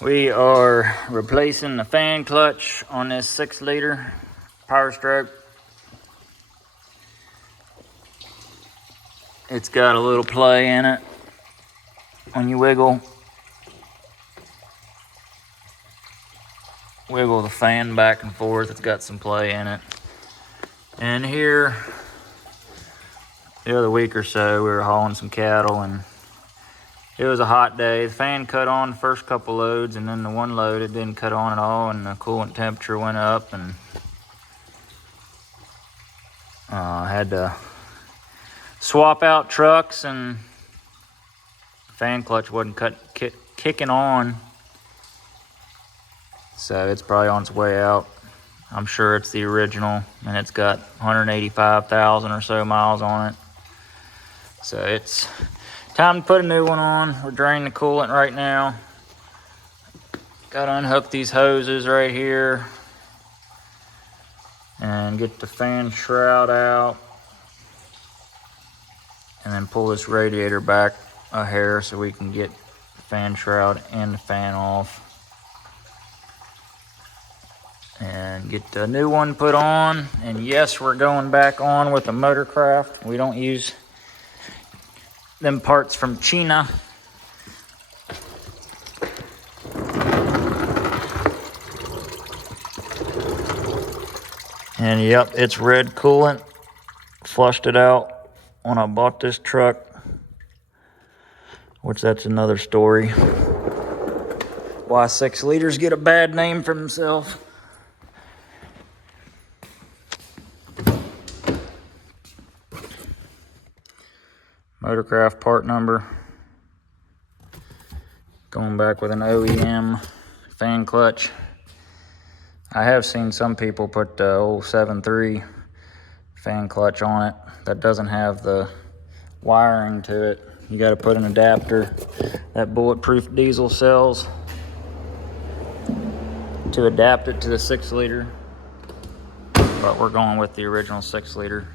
We are replacing the fan clutch on this 6-liter Powerstroke. It's got a little play in it. When you wiggle the fan back and forth, it's got some play in it. And here, the other week or so, we were hauling some cattle and it was a hot day. The fan cut on the first couple loads, and then the one load it didn't cut on at all, and the coolant temperature went up, and I had to swap out trucks, and the fan clutch wasn't kicking on, so it's probably on its way out. I'm sure it's the original, and it's got 185,000 or so miles on it, so it's time to put a new one on. We're draining the coolant right now. Got to unhook these hoses right here and get the fan shroud out, and then pull this radiator back a hair so we can get the fan shroud and the fan off, and get the new one put on. And yes, we're going back on with the Motorcraft. We don't use them parts from China. And yep, it's red coolant. Flushed it out when I bought this truck, which that's another story. Why 6 liters get a bad name for themselves. Motorcraft part number. Going back with an OEM fan clutch. I have seen some people put the old 7.3 fan clutch on it that doesn't have the wiring to it. You got to put an adapter that bulletproof diesel sells to adapt it to the 6-liter. But we're going with the original 6-liter.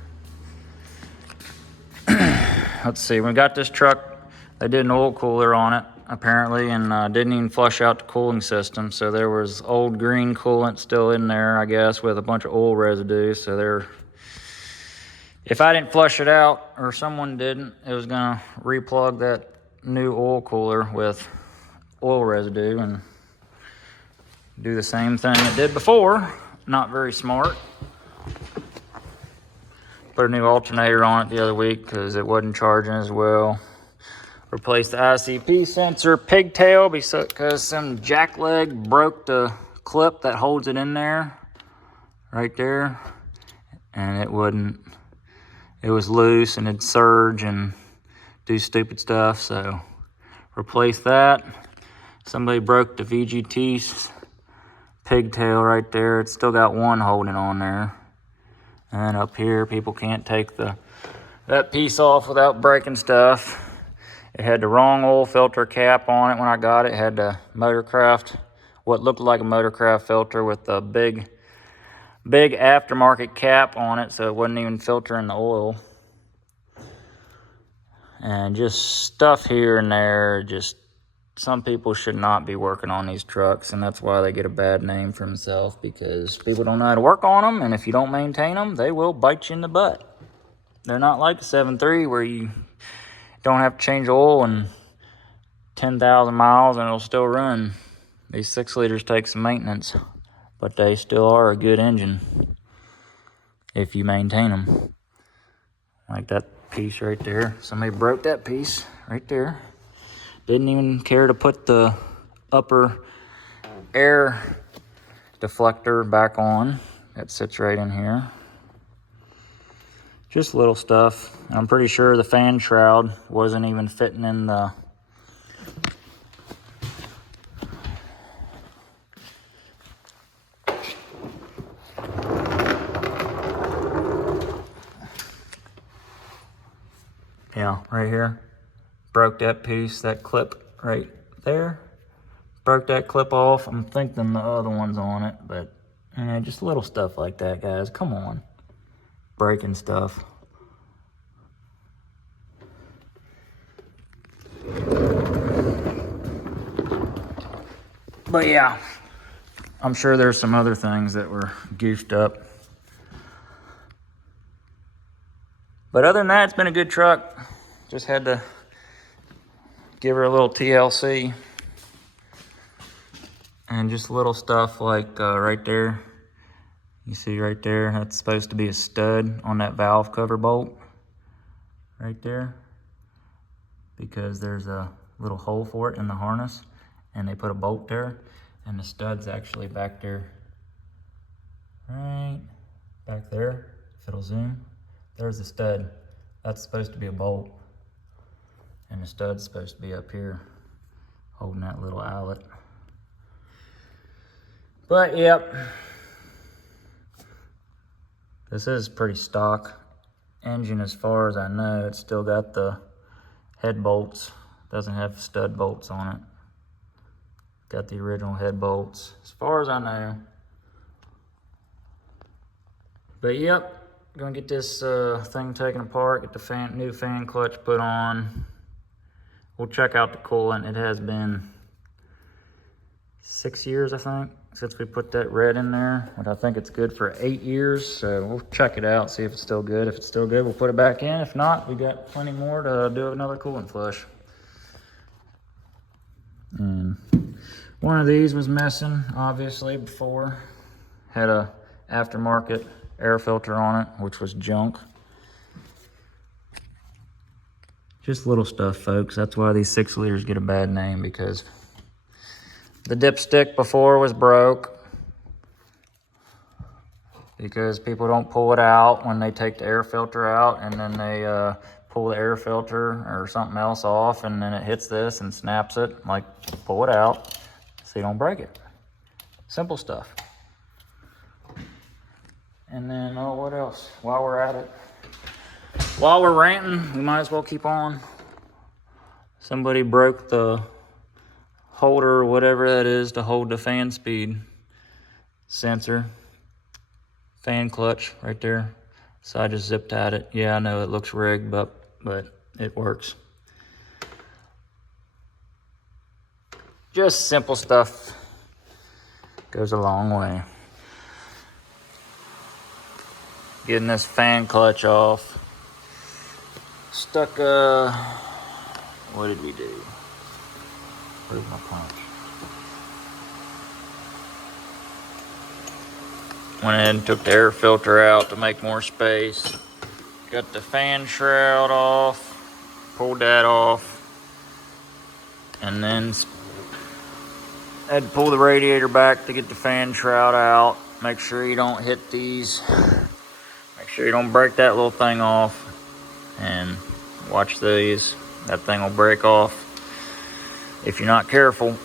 Let's see, we got this truck, they did an oil cooler on it, apparently, and didn't even flush out the cooling system. So there was old green coolant still in there, I guess, with a bunch of oil residue. So if I didn't flush it out, or someone didn't, it was gonna replug that new oil cooler with oil residue and do the same thing it did before. Not very smart. Put a new alternator on it the other week because it wasn't charging as well. Replaced the ICP sensor pigtail because some jackleg broke the clip that holds it in there, right there. And it was loose and it'd surge and do stupid stuff, so replaced that. Somebody broke the VGT pigtail right there. It's still got one holding on there. And up here, people can't take that piece off without breaking stuff. It had the wrong oil filter cap on it when I got it. It had the Motorcraft, what looked like a Motorcraft filter with a big aftermarket cap on it, so it wasn't even filtering the oil. And just stuff here and there. Just some people should not be working on these trucks, and that's why they get a bad name for themselves, because people don't know how to work on them, and if you don't maintain them, they will bite you in the butt. They're not like the 7.3 where you don't have to change oil in 10,000 miles and it'll still run. These 6 liters take some maintenance, but they still are a good engine if you maintain them. Like that piece right there. Somebody broke that piece right there. Didn't even care to put the upper air deflector back on. That sits right in here. Just little stuff. I'm pretty sure the fan shroud wasn't even fitting in the right here. Broke that piece, that clip right there. Broke that clip off. I'm thinking the other one's on it, but just little stuff like that, guys. Come on. Breaking stuff. But yeah, I'm sure there's some other things that were goofed up. But other than that, it's been a good truck. Just had to give her a little TLC. And just little stuff like right there. You see right there, that's supposed to be a stud on that valve cover bolt. Right there. Because there's a little hole for it in the harness. And they put a bolt there. And the stud's actually back there. Right back there, if it'll zoom. There's the stud. That's supposed to be a bolt. And the stud's supposed to be up here, holding that little eyelet. But yep, this is pretty stock engine as far as I know. It's still got the head bolts. Doesn't have stud bolts on it. Got the original head bolts, as far as I know. But yep, gonna get this thing taken apart, get the new fan clutch put on. We'll check out the coolant. It has been 6 years, I think, since we put that red in there. But I think it's good for 8 years, so we'll check it out, see if it's still good. If it's still good, we'll put it back in. If not, we got plenty more to do another coolant flush. And one of these was missing, obviously, before. Had a aftermarket air filter on it, which was junk. Just little stuff, folks. That's why these 6 liters get a bad name, because the dipstick before was broke. Because people don't pull it out when they take the air filter out, and then they pull the air filter or something else off, and then it hits this and snaps it. Like, pull it out so you don't break it. Simple stuff. And then, oh, what else? While we're at it, while we're ranting, we might as well keep on. Somebody broke the holder, or whatever that is, to hold the fan speed sensor. Fan clutch right there. So I just zip tied it. Yeah, I know it looks rigged, but it works. Just simple stuff goes a long way. Getting this fan clutch off. Stuck what did we do? Where's my punch? Went ahead and took the air filter out to make more space. Got the fan shroud off, pulled that off, and then I had to pull the radiator back to get the fan shroud out. Make sure you don't hit these. Make sure you don't break that little thing off. And watch these. That thing will break off if you're not careful.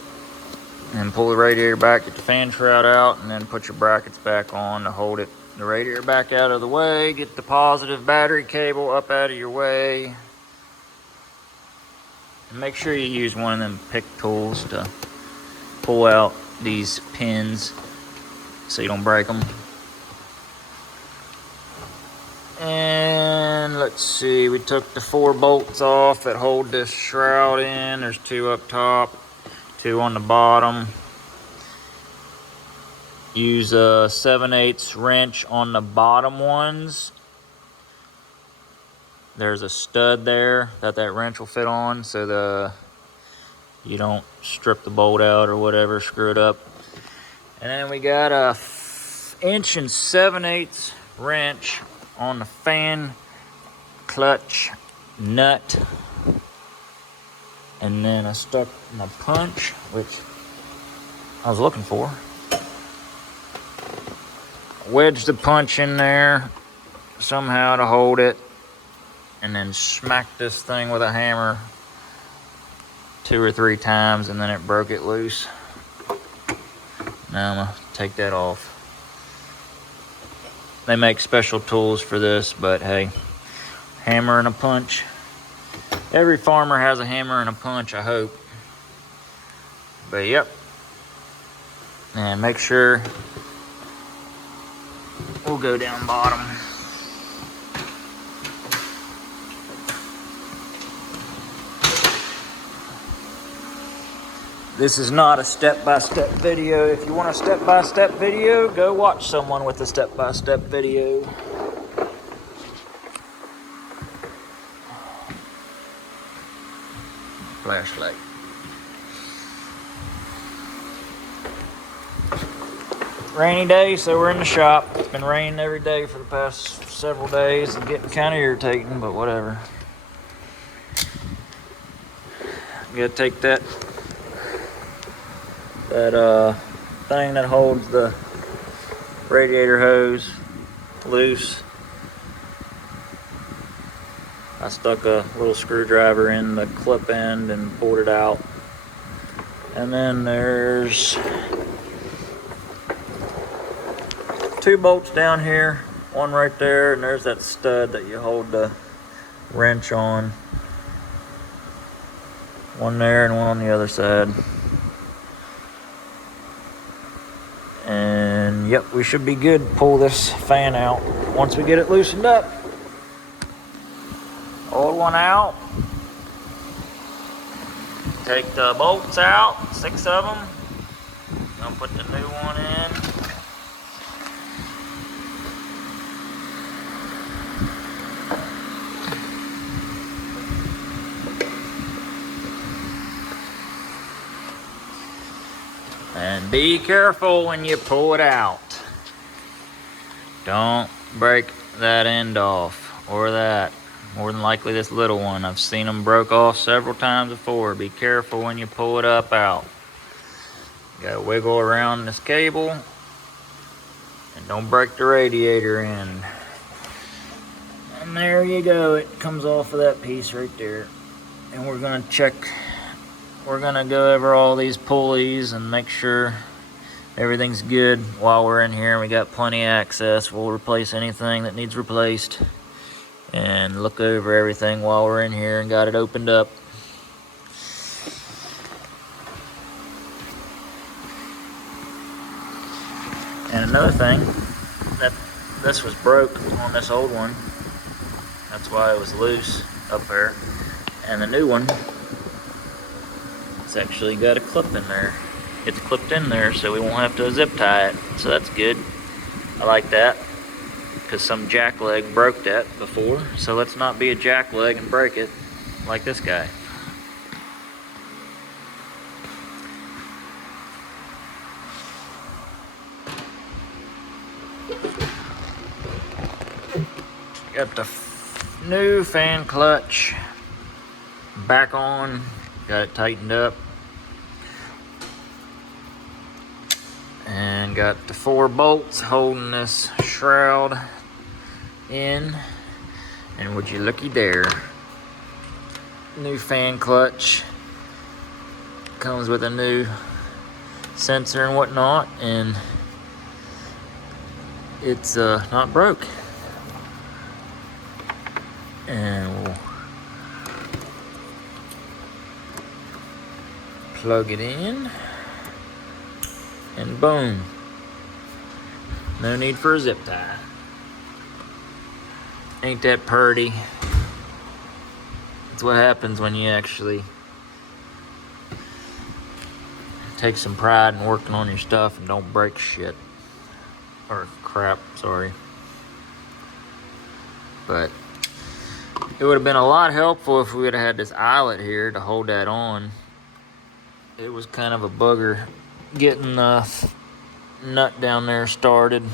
And pull the radiator back, get the fan shroud out, and then put your brackets back on to hold it. The radiator back out of the way. Get the positive battery cable up out of your way. And make sure you use one of them pick tools to pull out these pins so you don't break them. And let's see, we took the 4 bolts off that hold this shroud in. There's 2 up top, 2 on the bottom. Use a 7/8 wrench on the bottom ones. There's a stud there that wrench will fit on, so you don't strip the bolt out or whatever, screw it up. And then we got a 1 7/8 wrench on the fan clutch nut. And then I stuck my punch, which I was looking for. Wedged the punch in there somehow to hold it, and then smacked this thing with a hammer 2 or 3 times, and then it broke it loose. Now I'm gonna take that off. They make special tools for this, but hey, hammer and a punch. Every farmer has a hammer and a punch, I hope. But yep. And make sure we'll go down bottom. This is not a step-by-step video. If you want a step-by-step video, go watch someone with a step-by-step video. Flashlight. Rainy day, so we're in the shop. It's been raining every day for the past several days and getting kind of irritating, but whatever. Gotta take that thing that holds the radiator hose loose. I stuck a little screwdriver in the clip end and pulled it out. And then there's 2 bolts down here, one right there, and there's that stud that you hold the wrench on. One there and one on the other side. And yep, we should be good to pull this fan out once we get it loosened up. Old one out. Take the bolts out, 6 of them. I'll put the new one in. And be careful when you pull it out. Don't break that end off, or that. More than likely this little one. I've seen them broke off several times before. Be careful when you pull it up out. You gotta wiggle around this cable. And don't break the radiator end. And there you go. It comes off of that piece right there. And we're gonna check. We're gonna go over all these pulleys and make sure everything's good while we're in here. We got plenty of access. We'll replace anything that needs replaced and look over everything while we're in here and got it opened up. And another thing, that this was broke on this old one. That's why it was loose up there. And the new one, it's actually got a clip in there. It's clipped in there so we won't have to zip tie it. So that's good. I like that, because some jackleg broke that before. So let's not be a jackleg and break it like this guy. Got the new fan clutch back on. Got it tightened up. And got the 4 bolts holding this shroud in. And would you looky there. New fan clutch. Comes with a new sensor and whatnot. And it's not broke. And we'll plug it in, and boom. No need for a zip tie. Ain't that purty? That's what happens when you actually take some pride in working on your stuff and don't break shit. Or crap, sorry. But it would have been a lot helpful if we would have had this eyelet here to hold that on. It was kind of a bugger getting the nut down there started.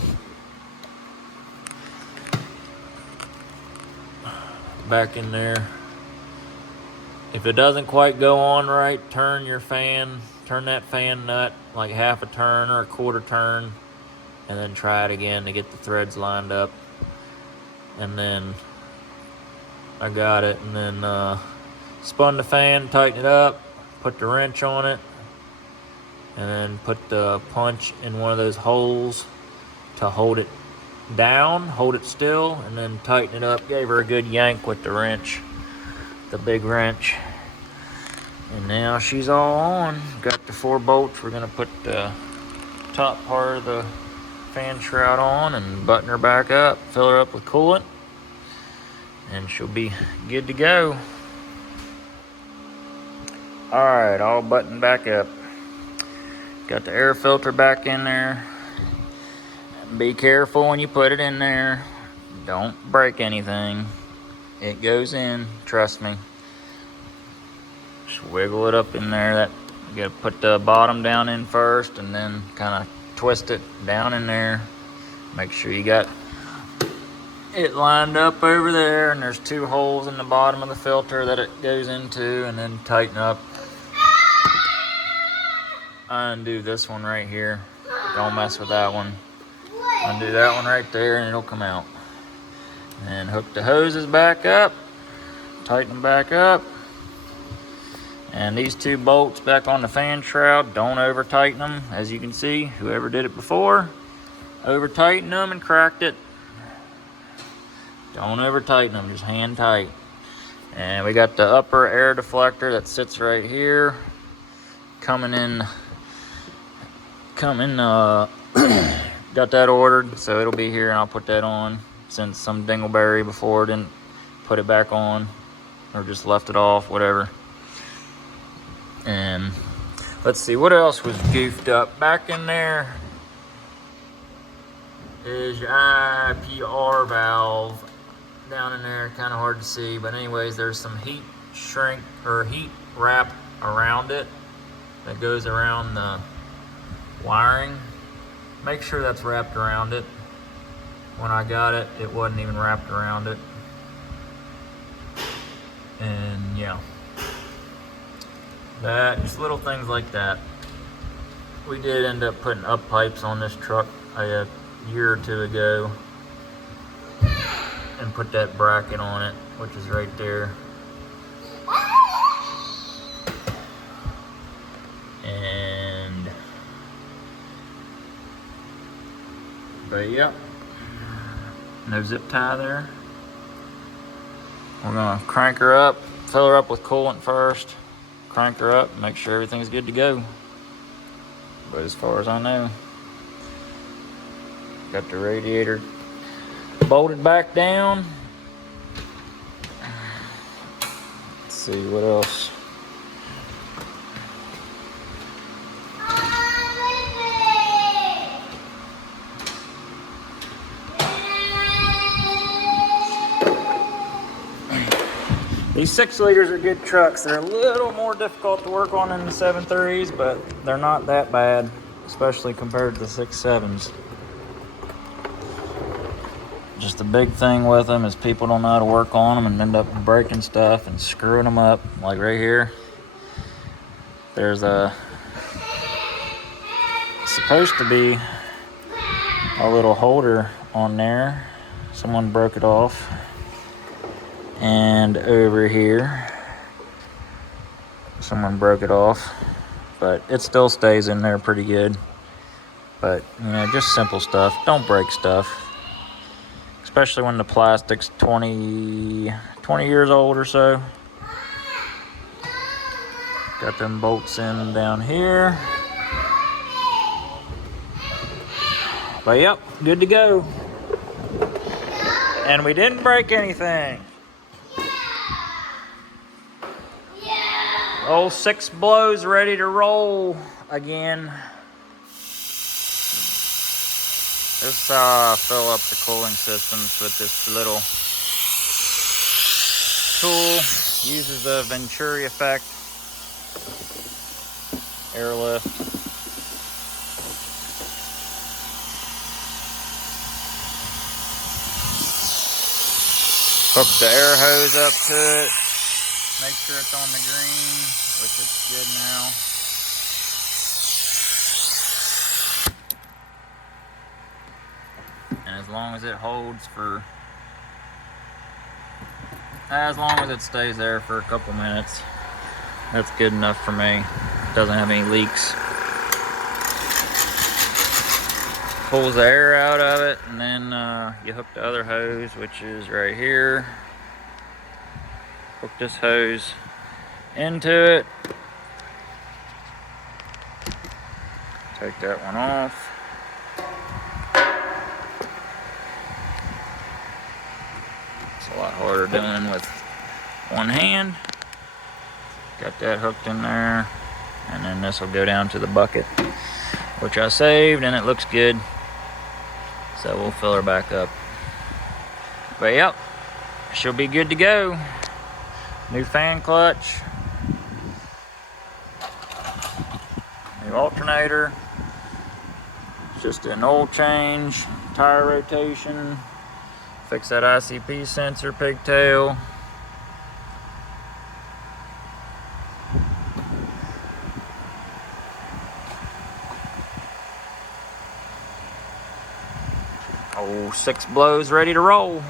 Back in there. If it doesn't quite go on right, turn that fan nut like half a turn or a quarter turn, and then try it again to get the threads lined up. And then I got it, and then spun the fan, tightened it up, put the wrench on it, and then put the punch in one of those holes to hold it down, hold it still, and then tighten it up. Gave her a good yank with the wrench, the big wrench. And now she's all on. Got the 4 bolts. We're gonna put the top part of the fan shroud on and button her back up, fill her up with coolant, and she'll be good to go. All right, all buttoned back up. Got the air filter back in there. Be careful when you put it in there. Don't break anything. It goes in, trust me. Just wiggle it up in there. That you gotta put the bottom down in first and then kind of twist it down in there. Make sure you got it lined up over there, and there's 2 holes in the bottom of the filter that it goes into, and then tighten up. Undo this one right here. Don't mess with that one. Undo that one right there and it'll come out. And hook the hoses back up, tighten them back up. And these 2 bolts back on the fan shroud, don't over tighten them. As you can see, whoever did it before, over tightened them and cracked it. Don't over tighten them, just hand tight. And we got the upper air deflector that sits right here. Got that ordered, so it'll be here and I'll put that on, since some dingleberry before didn't put it back on or just left it off, whatever. And let's see what else was goofed up back in there. Is your IPR valve down in there, kind of hard to see, but anyways, there's some heat wrap around it that goes around the wiring. Make sure that's wrapped around it. When I got it, it wasn't even wrapped around it. And yeah, just little things like that. We did end up putting up pipes on this truck a year or 2 ago and put that bracket on it, which is right there. But yep, no zip tie there. We're gonna crank her up, fill her up with coolant first, crank her up, make sure everything's good to go. But as far as I know, got the radiator bolted back down. Let's see what else. These 6 liters are good trucks. They're a little more difficult to work on than the 7.3s, but they're not that bad, especially compared to the 6.7s. Just the big thing with them is people don't know how to work on them and end up breaking stuff and screwing them up. Like right here, there's supposed to be a little holder on there. Someone broke it off. And over here, someone broke it off, but it still stays in there pretty good. But, you know, just simple stuff. Don't break stuff, especially when the plastic's 20 years old or so. Got them bolts in down here. But yep, good to go. And we didn't break anything. Old 6 blows ready to roll again. This fill up the cooling systems with this little tool. Uses the Venturi effect. Airlift. Hook the air hose up to it. Make sure it's on the green, which it's good now. And as long as it holds as long as it stays there for a couple minutes, that's good enough for me. Doesn't have any leaks. Pulls the air out of it, and then you hook the other hose, which is right here. Hook this hose into it. Take that one off. It's a lot harder doing with one hand. Got that hooked in there, and then this will go down to the bucket. which I saved, and it looks good. So we'll fill her back up. But yep, she'll be good to go. New fan clutch, new alternator, just an oil change, tire rotation, fix that ICP sensor pigtail. Oh, 6 blows ready to roll.